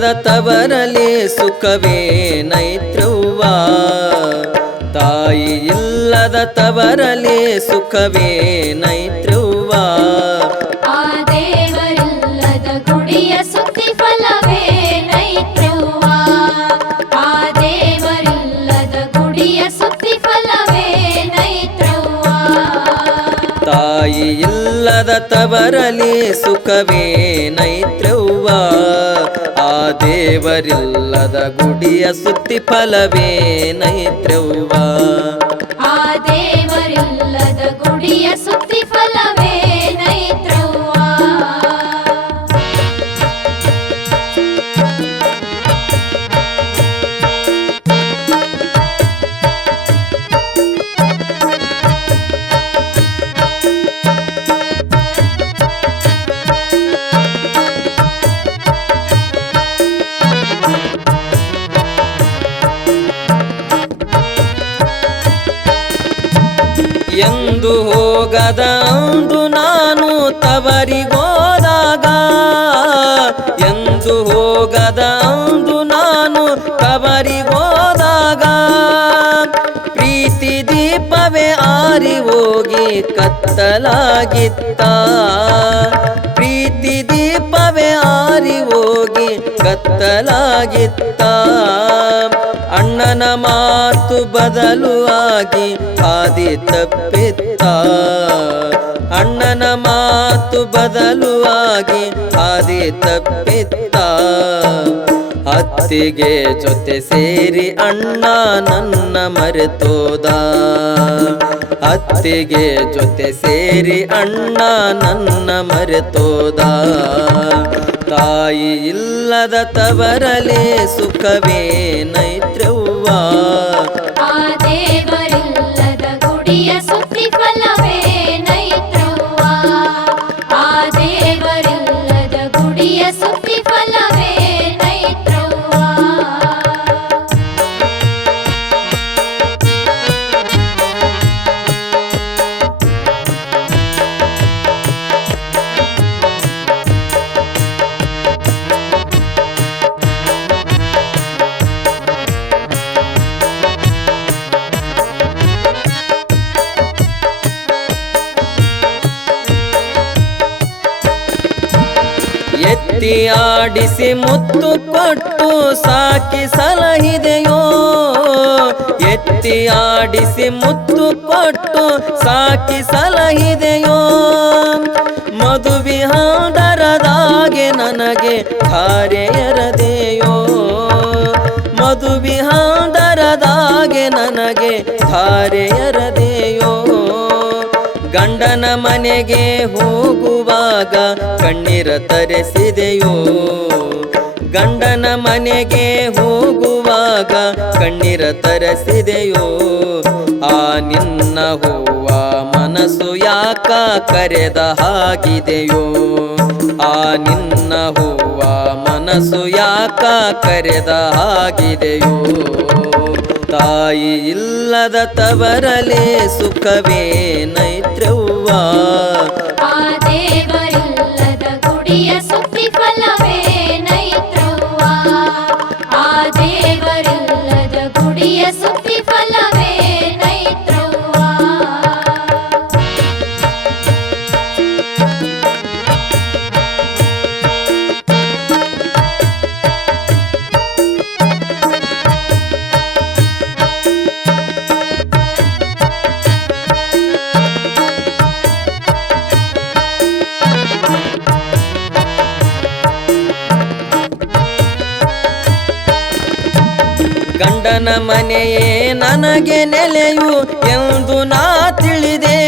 ಇಲ್ಲದ ತವರಲಿ ಸುಖವೇನೈತ್ರವ್ವ ತಾಯಿ ಇಲ್ಲದ ತವರಲಿ ಸುಖವೇನೈತ್ರವ್ವ ಆ ದೇವರಿಲ್ಲದ ಗುಡಿಯ ಸುತ್ತಿ ಫಲವೇನೈತ್ರವ್ವ ಆ ದೇವರಿಲ್ಲದ ಗುಡಿಯ ಸುತ್ತಿ ಫಲವೇನೈತ್ರವ್ವ ತಾಯಿ ಇಲ್ಲದ ತವರಲಿ ಸುಖವೇನೈತ್ರವ್ವ ಆ ದೇವರಿಲ್ಲದ ಗುಡಿಯ ಸುತ್ತಿ ಫಲವೇನೈತ್ರವ್ವ ಆ ದೇವರಿಲ್ಲದ ಗುಡಿಯ ಸುತ್ತಿ ಫಲವೇನೈತ್ರವ್ವ ಎಂದು ಹೋಗದ ಅಂದು ನಾನು ತವರಿಗೋದಾಗ ಎಂದು ಹೋಗದ ಅಂದು ನಾನು ತವರಿಗೋದಾಗ ಪ್ರೀತಿ ದೀಪವೇ ಆರಿ ಹೋಗಿ ಕತ್ತಲಾಗಿತ್ತ ಪ್ರೀತಿ ದೀಪವೇ ಆರಿ ಹೋಗಿ ಕತ್ತಲಾಗಿತ್ತ ಅಣ್ಣನ ಮಾತು ಬದಲು ಆಗಿ ಹಾದಿ ತಪ್ಪಿತ್ತ ಅಣ್ಣನ ಮಾತು ಬದಲು ಆಗಿ ಹಾದಿ ತಪ್ಪಿತ್ತ ಅತ್ತಿಗೆ ಜೊತೆ ಸೇರಿ ಅಣ್ಣ ನನ್ನ ಮರೆತೋದ ಅತ್ತಿಗೆ ಜೊತೆ ಸೇರಿ ಅಣ್ಣ ನನ್ನ ಮರೆತೋದ ತಾಯಿ ಇಲ್ಲದ ತವರಲಿ ಸುಖವೇನೈತ್ರವ್ವ ಆ ದೇವರಿಲ್ಲದ ಗುಡಿಯ ಸುತ್ತಿ ಫಲವೇನೈತ್ರವ್ವ ಆ ದೇವರಿಲ್ಲದ ಗುಡಿಯ ಸುತ್ತಿ ಫಲವೇನೈತ್ರವ್ವ ಎತ್ತಿ ಆಡಿಸಿ ಮುತ್ತು ಕೊಟ್ಟು ಸಾಕಿ ಸಲಹಿದೆಯೋ ಎತ್ತಿ ಆಡಿಸಿ ಮುತ್ತು ಕೊಟ್ಟು ಸಾಕಿ ಸಲಹಿದೆಯೋ ಮಧುವಿಹಾದರದಾಗೆ ನನಗೆ ಧಾರೆ ಎರದೆಯೋ ಮಧುವಿಹಾದರದಾಗೆ ನನಗೆ ಧಾರೆ ಎರದೆಯೋ ಗಂಡನ ಮನೆಗೆ ಹೋಗುವಾಗ ಕಣ್ಣೀರ ತರೆಸಿದೆಯೋ ಗಂಡನ ಮನೆಗೆ ಹೋಗುವಾಗ ಕಣ್ಣೀರ ತರೆಸಿದೆಯೋ ಆ ನಿನ್ನ ಹೂವ ಮನಸ್ಸು ಯಾಕ ಕರೆದ ಹಾಗಿದೆಯೋ ಆ ನಿನ್ನ ಹೂವ ಮನಸ್ಸು ಯಾಕ ಕರೆದ ಹಾಗಿದೆಯೋ ತಾಯಿ ಇಲ್ಲದ ತವರಲಿ ಸುಖವೇನೈತ್ರವ್ವ ಆ ದೇವರಿಲ್ಲದ ಗುಡಿಯ ಸುತ್ತಿ ಫಲವೇನೈತ್ರವ್ವ ಆ ದೇವರಿಲ್ಲದ ಗುಡಿಯ ಸುತ್ತಿ ಫಲವೇನೈತ್ರವ್ವ ಗಂಡನ ಮನೆಯೇ ನನಗೆ ನೆಲೆಯು ಎಂದು ನಾ ತಿಳಿದೆ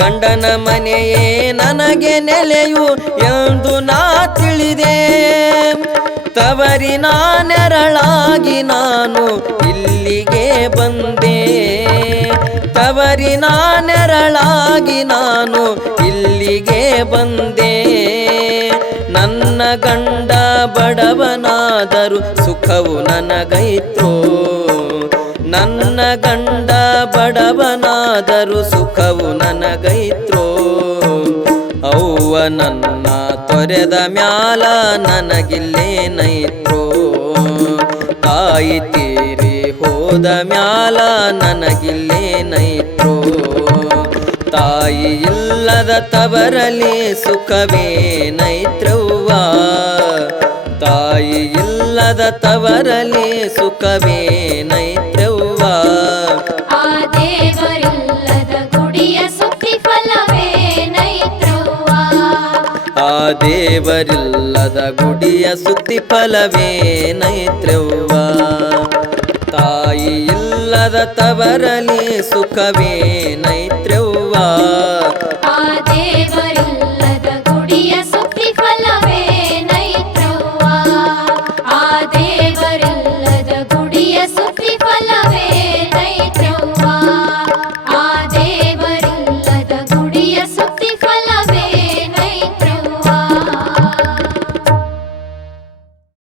ಗಂಡನ ಮನೆಯೇ ನನಗೆ ನೆಲೆಯು ಎಂದು ನಾ ತಿಳಿದೆ ತವರಿನ ನೆರಳಾಗಿ ನಾನು ಇಲ್ಲಿಗೆ ಬಂದೆ ತವರಿನ ನೆರಳಾಗಿ ನಾನು ಇಲ್ಲಿಗೆ ಬಂದೆ ನನ್ನ ಗಂಡ ಬಡವನಾದರೂ ಸುಖವು ನನಗೈತೋ ನನ್ನ ಗಂಡ ಬಡವನಾದರೂ ಸುಖವು ನನಗೈತೋ ಅವ್ವ ನನ್ನ ತೊರೆ ತೊರೆದ ಮ್ಯಾಲ ನನಗಿಲ್ಲೇನೈತ್ರೋ ತಾಯಿ ತೀರಿ ಹೋದ ಮ್ಯಾಲ ನನಗಿಲ್ಲೇನೈತ್ರೋ ತಾಯಿ ಇಲ್ಲದ ತವರಲಿ ಸುಖವೇನೈತ್ರವ್ವ ತಾಯಿ ಇಲ್ಲದ ತವರಲಿ ಸುಖವೇನೈತ್ರವ್ವ ಆ ದೇವರಿಲ್ಲದ ಗುಡಿಯ ಸುತ್ತಿ ಫಲವೇನೈತ್ರವ್ವ ಆ ದೇವರಿಲ್ಲದ ಗುಡಿಯ ಸುತ್ತಿ ಫಲವೇನೈತ್ರವ್ವ ತಾಯಿ ಇಲ್ಲದ ತವರಲಿ ಸುಖವೇನೈತ್ರವ್ವ ಆ ದೇವರಿಲ್ಲದ